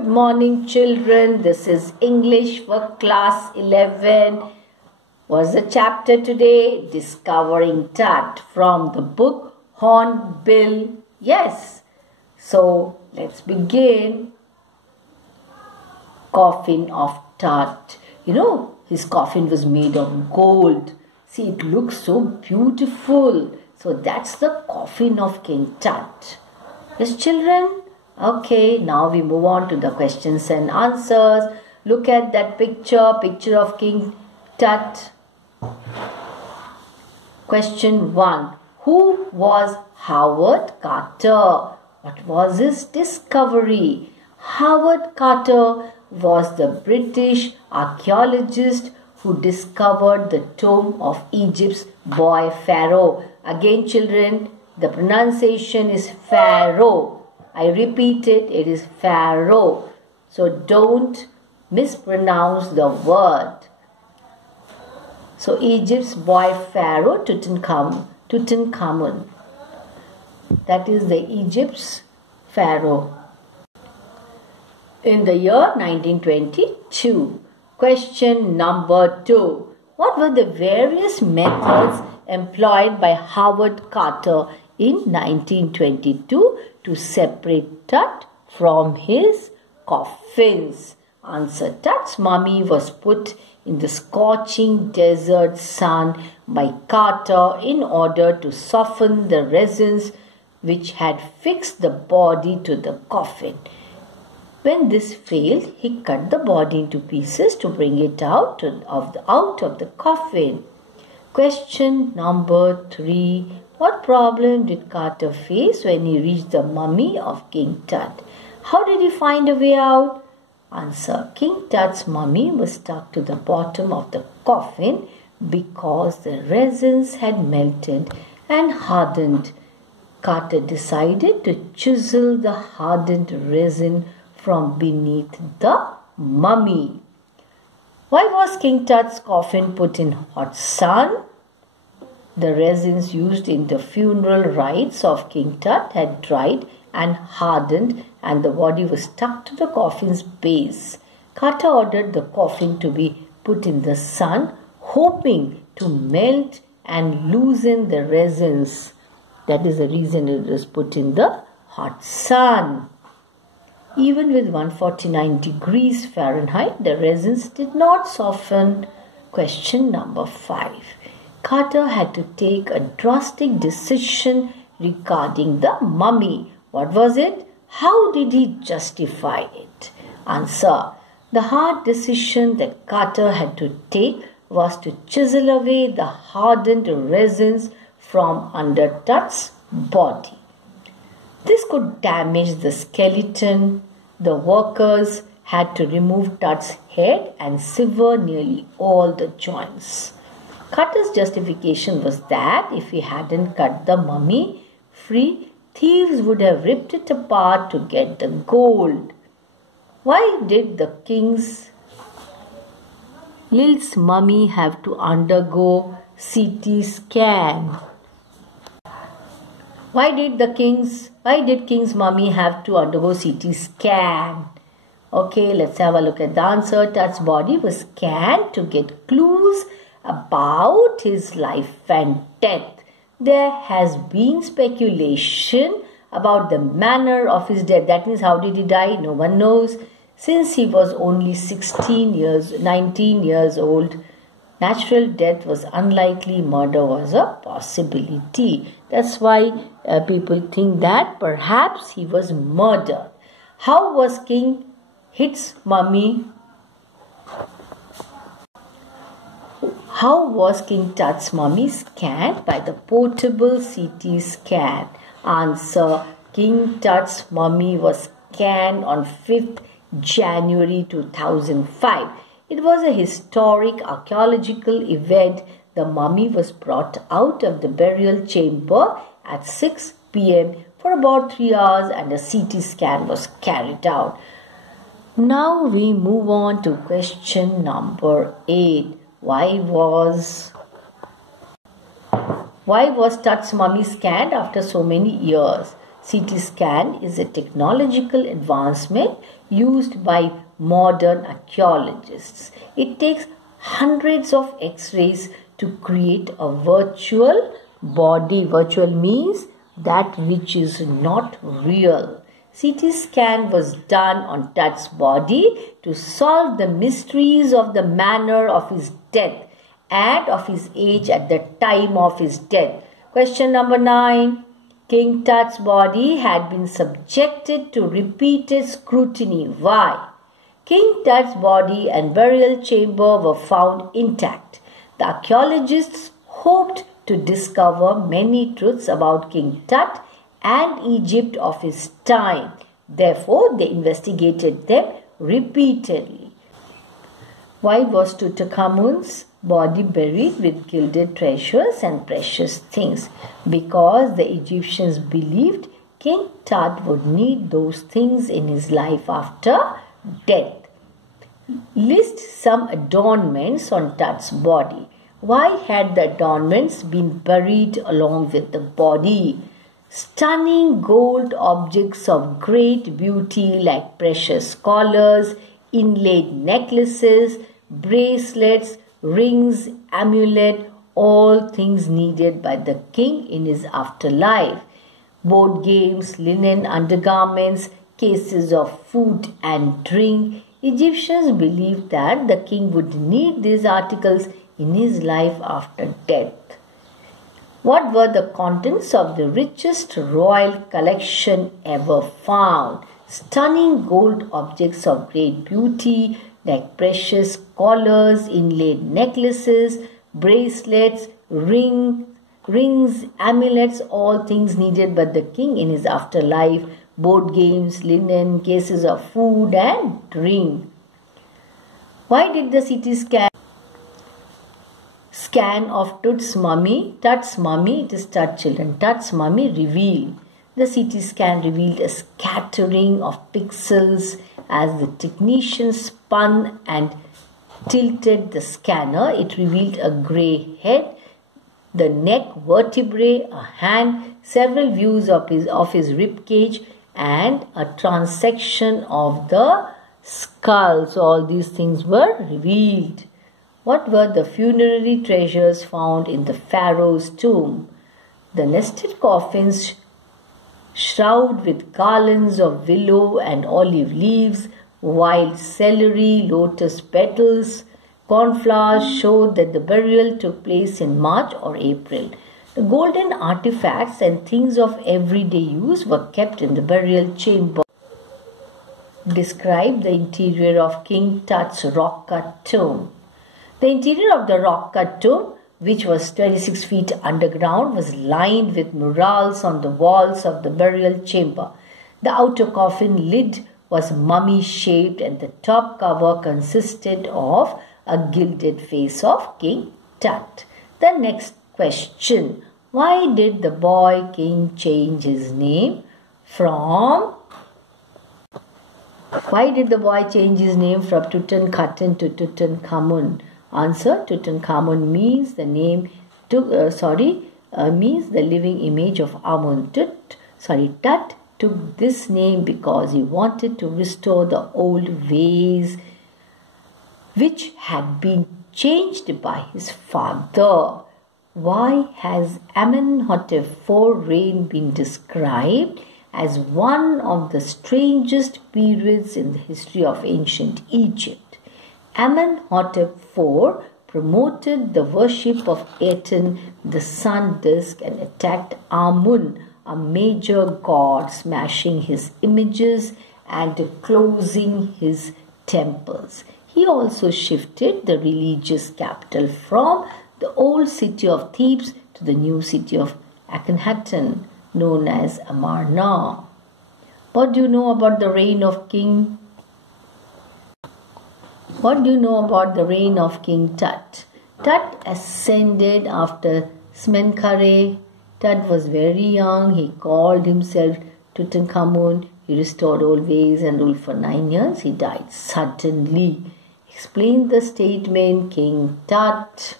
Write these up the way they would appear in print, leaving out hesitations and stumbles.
Good morning, children. This is English for class 11. What's the chapter today? Discovering Tut from the book Hornbill. Yes. So let's begin. Coffin of Tut. You know, his coffin was made of gold. See, it looks so beautiful. So that's the coffin of King Tut. Yes, children? Okay, now we move on to the questions and answers. Look at that picture of King Tut. Question 1. Who was Howard Carter? What was his discovery? Howard Carter was the British archaeologist who discovered the tomb of Egypt's boy Pharaoh. Again, children, the pronunciation is Pharaoh. I repeat it, it is Pharaoh. So don't mispronounce the word. So Egypt's boy Pharaoh Tutankhamun. That is the Egypt's Pharaoh. In the year 1922. Question number 2. What were the various methods employed by Howard Carter in 1922 to separate Tut from his coffins? Answer. Tut's mummy was put in the scorching desert sun by Carter in order to soften the resins which had fixed the body to the coffin. When this failed, he cut the body into pieces to bring it out of the coffin. Question number 3. What problem did Carter face when he reached the mummy of King Tut? How did he find a way out? Answer. King Tut's mummy was stuck to the bottom of the coffin because the resins had melted and hardened. Carter decided to chisel the hardened resin from beneath the mummy. Why was King Tut's coffin put in hot sun? The resins used in the funeral rites of King Tut had dried and hardened, and the body was stuck to the coffin's base. Carter ordered the coffin to be put in the sun, hoping to melt and loosen the resins. That is the reason it was put in the hot sun. Even with 149 degrees Fahrenheit, the resins did not soften. Question number 5. Carter had to take a drastic decision regarding the mummy. What was it? How did he justify it? Answer. The hard decision that Carter had to take was to chisel away the hardened resins from under Tut's body. This could damage the skeleton. The workers had to remove Tut's head and sever nearly all the joints. Carter's justification was that if he hadn't cut the mummy free, thieves would have ripped it apart to get the gold. Why did the King's Lil's mummy have to undergo CT scan? Why did King's mummy have to undergo CT scan? Okay, let's have a look at the answer. Tut's body was scanned to get clues about his life and death. There has been speculation about the manner of his death. That means, how did he die? No one knows. Since he was only 19 years old, natural death was unlikely. Murder was a possibility. That's why people think that perhaps he was murdered. How was King Tut's mummy? How was King Tut's mummy scanned? By the portable CT scan. Answer. King Tut's mummy was scanned on 5th January 2005. It was a historic archaeological event. The mummy was brought out of the burial chamber at 6 p.m. for about 3 hours, and a CT scan was carried out. Now we move on to question number 8. Why was Tut's mummy scanned after so many years? CT scan is a technological advancement used by modern archaeologists. It takes hundreds of X-rays to create a virtual body. Virtual means that which is not real. CT scan was done on Tut's body to solve the mysteries of the manner of his death and of his age at the time of his death. Question number 9. King Tut's body had been subjected to repeated scrutiny. Why? King Tut's body and burial chamber were found intact. The archaeologists hoped to discover many truths about King Tut and Egypt of his time. Therefore, they investigated them repeatedly. Why was Tutankhamun's body buried with gilded treasures and precious things? Because the Egyptians believed King Tut would need those things in his life after death. List some adornments on Tut's body. Why had the adornments been buried along with the body? Stunning gold objects of great beauty like precious collars, inlaid necklaces, bracelets, rings, amulet, all things needed by the king in his afterlife. Board games, linen undergarments, cases of food and drink. Egyptians believed that the king would need these articles in his life after death. What were the contents of the richest royal collection ever found? Stunning gold objects of great beauty like precious collars, inlaid necklaces, bracelets, rings, amulets, all things needed by the king in his afterlife, board games, linen, cases of food and drink. Why did the CT scan of Tut's mummy, it is Tut children, Tut's mummy revealed? The CT scan revealed a scattering of pixels as the technician spun and tilted the scanner. It revealed a grey head, the neck vertebrae, a hand, several views of his rib cage, and a transection of the skull. So all these things were revealed. What were the funerary treasures found in the pharaoh's tomb? The nested coffins shrouded with garlands of willow and olive leaves, wild celery, lotus petals, cornflowers showed that the burial took place in March or April. The golden artifacts and things of everyday use were kept in the burial chamber. Describe the interior of King Tut's rock-cut tomb. The interior of the rock-cut tomb, which was 26 feet underground, was lined with murals on the walls of the burial chamber. The outer coffin lid was mummy-shaped and the top cover consisted of a gilded face of King Tut. The next question. Why did the boy king change his name from Tutankhaten to Tutankhamun? Answer: Tutankhamun means the name means the living image of Amun. Tut took this name because he wanted to restore the old ways which had been changed by his father. Why has Amenhotep IV reign been described as one of the strangest periods in the history of ancient Egypt? Amenhotep IV promoted the worship of Aten, the sun disk, and attacked Amun, a major god, smashing his images and closing his temples. He also shifted the religious capital from the old city of Thebes to the new city of Akhenaten, known as Amarna. What do you know about the reign of King Tut? Tut ascended after Smenkhare. Tut was very young. He called himself Tutankhamun. He restored old ways and ruled for 9 years. He died suddenly. Explain the statement King Tut.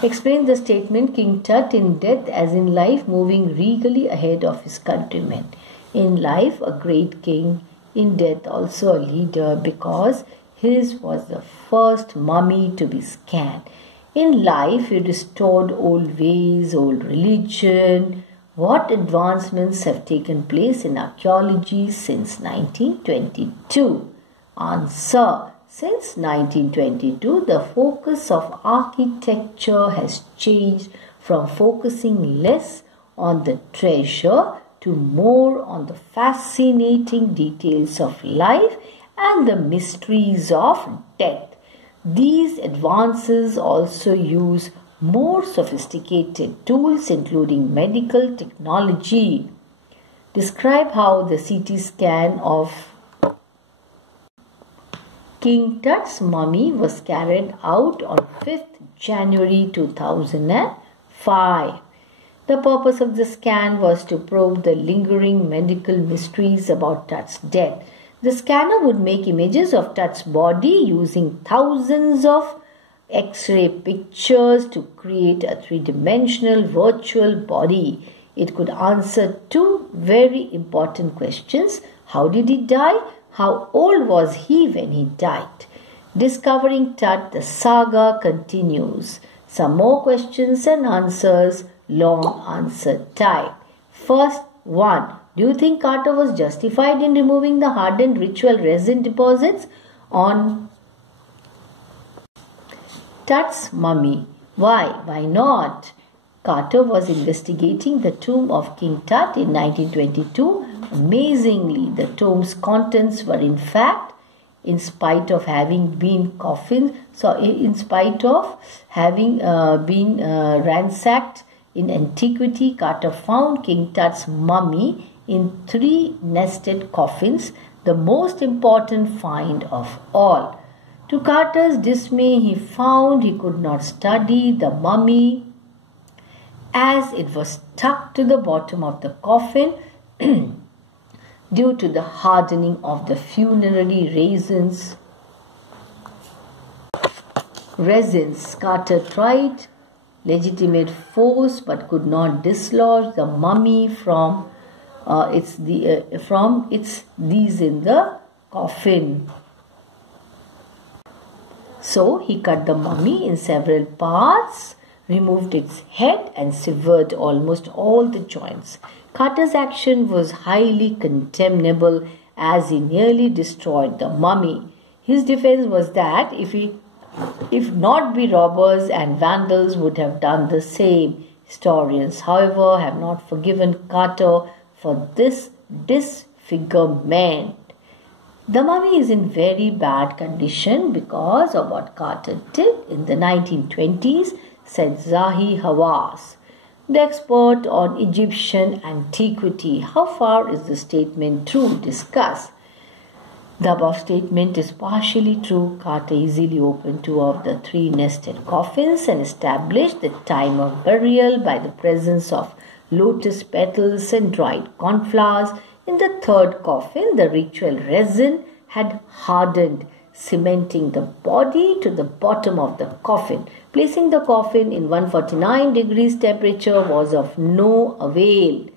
Explain the statement King Tut in death as in life, moving regally ahead of his countrymen. In life, a great king, in death also a leader, because his was the first mummy to be scanned. In life, he restored old ways, old religion. What advancements have taken place in archaeology since 1922? Answer. Since 1922, the focus of architecture has changed from focusing less on the treasure to more on the fascinating details of life and the mysteries of death. These advances also use more sophisticated tools, including medical technology. Describe how the CT scan of King Tut's mummy was carried out on 5th January 2005. The purpose of the scan was to probe the lingering medical mysteries about Tut's death. The scanner would make images of Tut's body using thousands of X-ray pictures to create a three-dimensional virtual body. It could answer two very important questions. How did he die? How old was he when he died? Discovering Tut, the saga continues. Some more questions and answers, long answer time. First one. Do you think Carter was justified in removing the hardened ritual resin deposits on Tut's mummy? Why? Why not? Carter was investigating the tomb of King Tut in 1922. Amazingly, the tomb's contents were in fact, in spite of having been ransacked in antiquity, Carter found King Tut's mummy in 3 nested coffins, the most important find of all. To Carter's dismay, he found he could not study the mummy as it was stuck to the bottom of the coffin due to the hardening of the funerary resins. Carter tried legitimate force but could not dislodge the mummy from its in the coffin. So he cut the mummy in several parts, removed its head and severed almost all the joints. Carter's action was highly condemnable as he nearly destroyed the mummy. His defense was that if not be robbers and vandals would have done the same. Historians, however, have not forgiven Carter for this disfigurement. The mummy is in very bad condition because of what Carter did in the 1920s, said Zahi Hawass, the expert on Egyptian antiquity. How far is the statement true? Discuss. The above statement is partially true. Carter easily opened 2 of the 3 nested coffins and established the time of burial by the presence of lotus petals and dried cornflowers. In the 3rd coffin, the ritual resin had hardened, cementing the body to the bottom of the coffin. Placing the coffin in 149 degrees temperature was of no avail.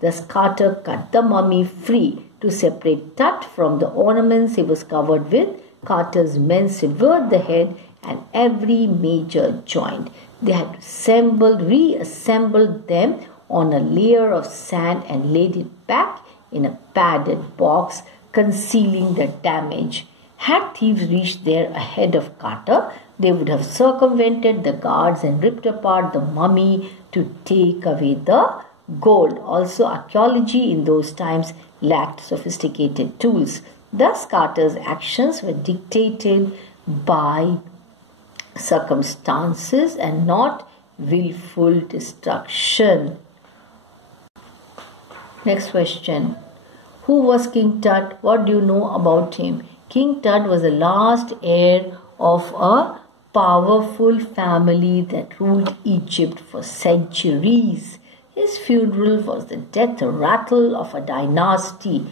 Thus Carter cut the mummy free. To separate Tut from the ornaments he was covered with, Carter's men severed the head and every major joint. They had reassembled them on a layer of sand and laid it back in a padded box, concealing the damage. Had thieves reached there ahead of Carter, they would have circumvented the guards and ripped apart the mummy to take away the gold. Also, archaeology in those times lacked sophisticated tools. Thus, Carter's actions were dictated by circumstances and not willful destruction. Next question. Who was King Tut? What do you know about him? King Tut was the last heir of a powerful family that ruled Egypt for centuries. His funeral was the death rattle of a dynasty.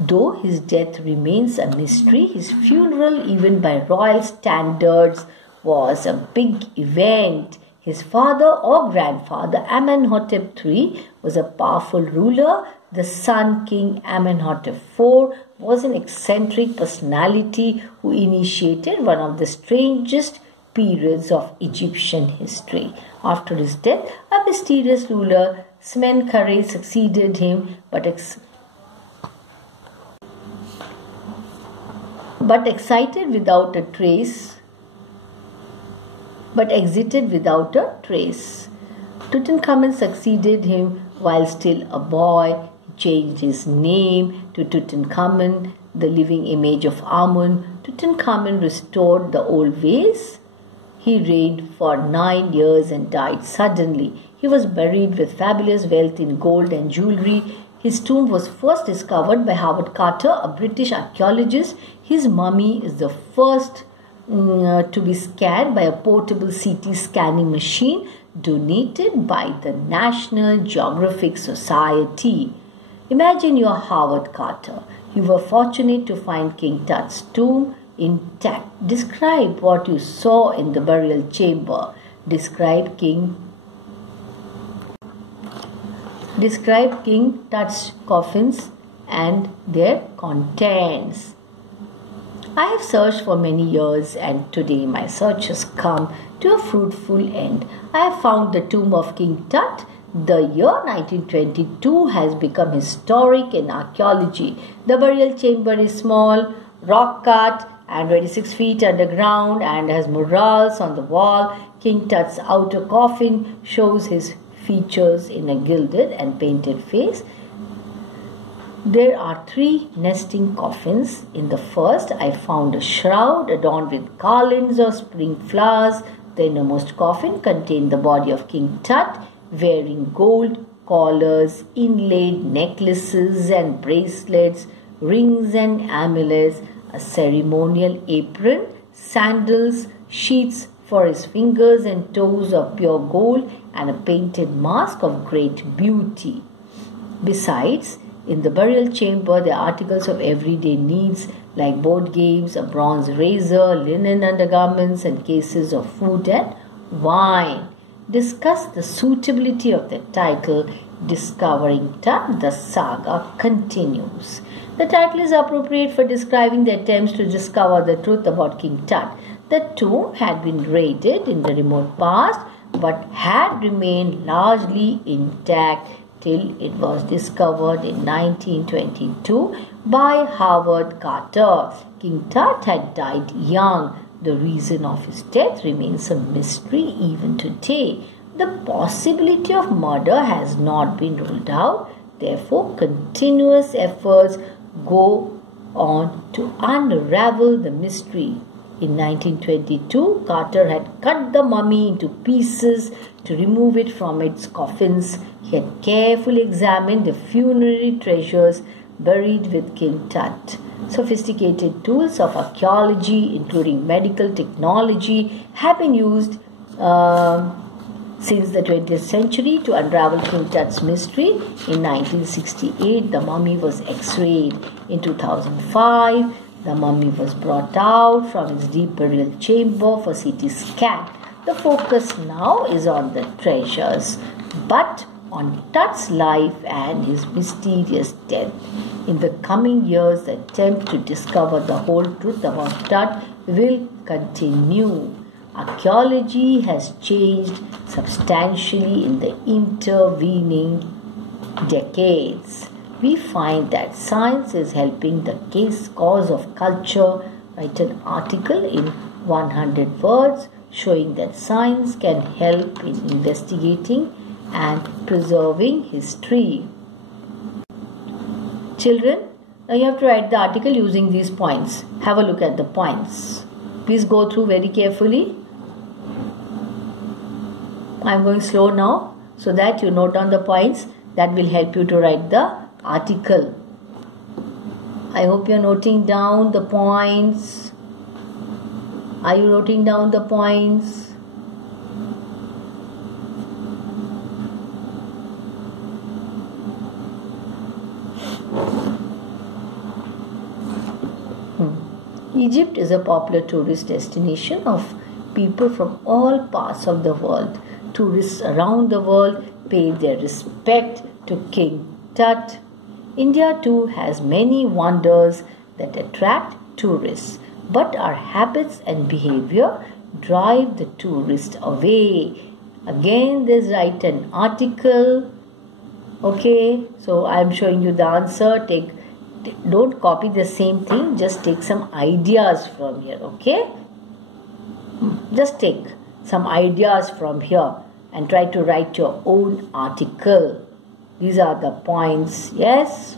Though his death remains a mystery, his funeral, even by royal standards, was a big event. His father or grandfather, Amenhotep III, was a powerful ruler. The son, King Amenhotep IV, was an eccentric personality who initiated one of the strangest periods of Egyptian history. After his death, a mysterious ruler, Smenkhare, succeeded him, but exited without a trace. Tutankhamun succeeded him while still a boy. He changed his name to Tutankhamun, the living image of Amun. Tutankhamun restored the old ways. He reigned for 9 years and died suddenly. He was buried with fabulous wealth in gold and jewelry. His tomb was first discovered by Howard Carter, a British archaeologist. His mummy is the first to be scanned by a portable CT scanning machine donated by the National Geographic Society. Imagine you are Howard Carter. You were fortunate to find King Tut's tomb intact. Describe what you saw in the burial chamber. Describe King Tut's coffins and their contents. I have searched for many years, and today my search has come to a fruitful end. I have found the tomb of King Tut. The year 1922 has become historic in archaeology. The burial chamber is small, rock cut, and 26 feet underground, and has murals on the wall. King Tut's outer coffin shows his features in a gilded and painted face. There are 3 nesting coffins. In the first, I found a shroud adorned with garlands of spring flowers. The innermost coffin contained the body of King Tut, wearing gold collars, inlaid necklaces and bracelets, rings and amulets, a ceremonial apron, sandals, sheaths for his fingers and toes of pure gold, and a painted mask of great beauty. Besides, in the burial chamber, there are articles of everyday needs like board games, a bronze razor, linen undergarments, and cases of food and wine. Discuss the suitability of the title Discovering Tut. The saga continues. The title is appropriate for describing the attempts to discover the truth about King Tut. The tomb had been raided in the remote past but had remained largely intact till it was discovered in 1922 by Howard Carter. King Tut had died young. The reason of his death remains a mystery even today. The possibility of murder has not been ruled out. Therefore, continuous efforts go on to unravel the mystery. In 1922, Carter had cut the mummy into pieces to remove it from its coffins. He had carefully examined the funerary treasures buried with King Tut. Sophisticated tools of archaeology, including medical technology, have been used since the 20th century to unravel King Tut's mystery. In 1968, the mummy was x-rayed. In 2005, the mummy was brought out from its deep burial chamber for CT scan. The focus now is on the treasures, but on Tut's life and his mysterious death. In the coming years, the attempt to discover the whole truth about Tut will continue. Archaeology has changed substantially in the intervening decades. We find that science is helping the cause of culture. Write an article in 100 words showing that science can help in investigating and preserving history. Children, now you have to write the article using these points. Have a look at the points. Please go through very carefully. I am going slow now so that you note down the points that will help you to write the article. I hope you are noting down the points. Are you noting down the points? Egypt is a popular tourist destination of people from all parts of the world. tourists around the world pay their respect to King Tut. India too has many wonders that attract tourists, but our habits and behavior drive the tourist away. Again, there's write an article. Okay, so I'm showing you the answer. Don't copy the same thing, just take some ideas from here. Okay, just take some ideas from here and try to write your own article. These are the points. Yes.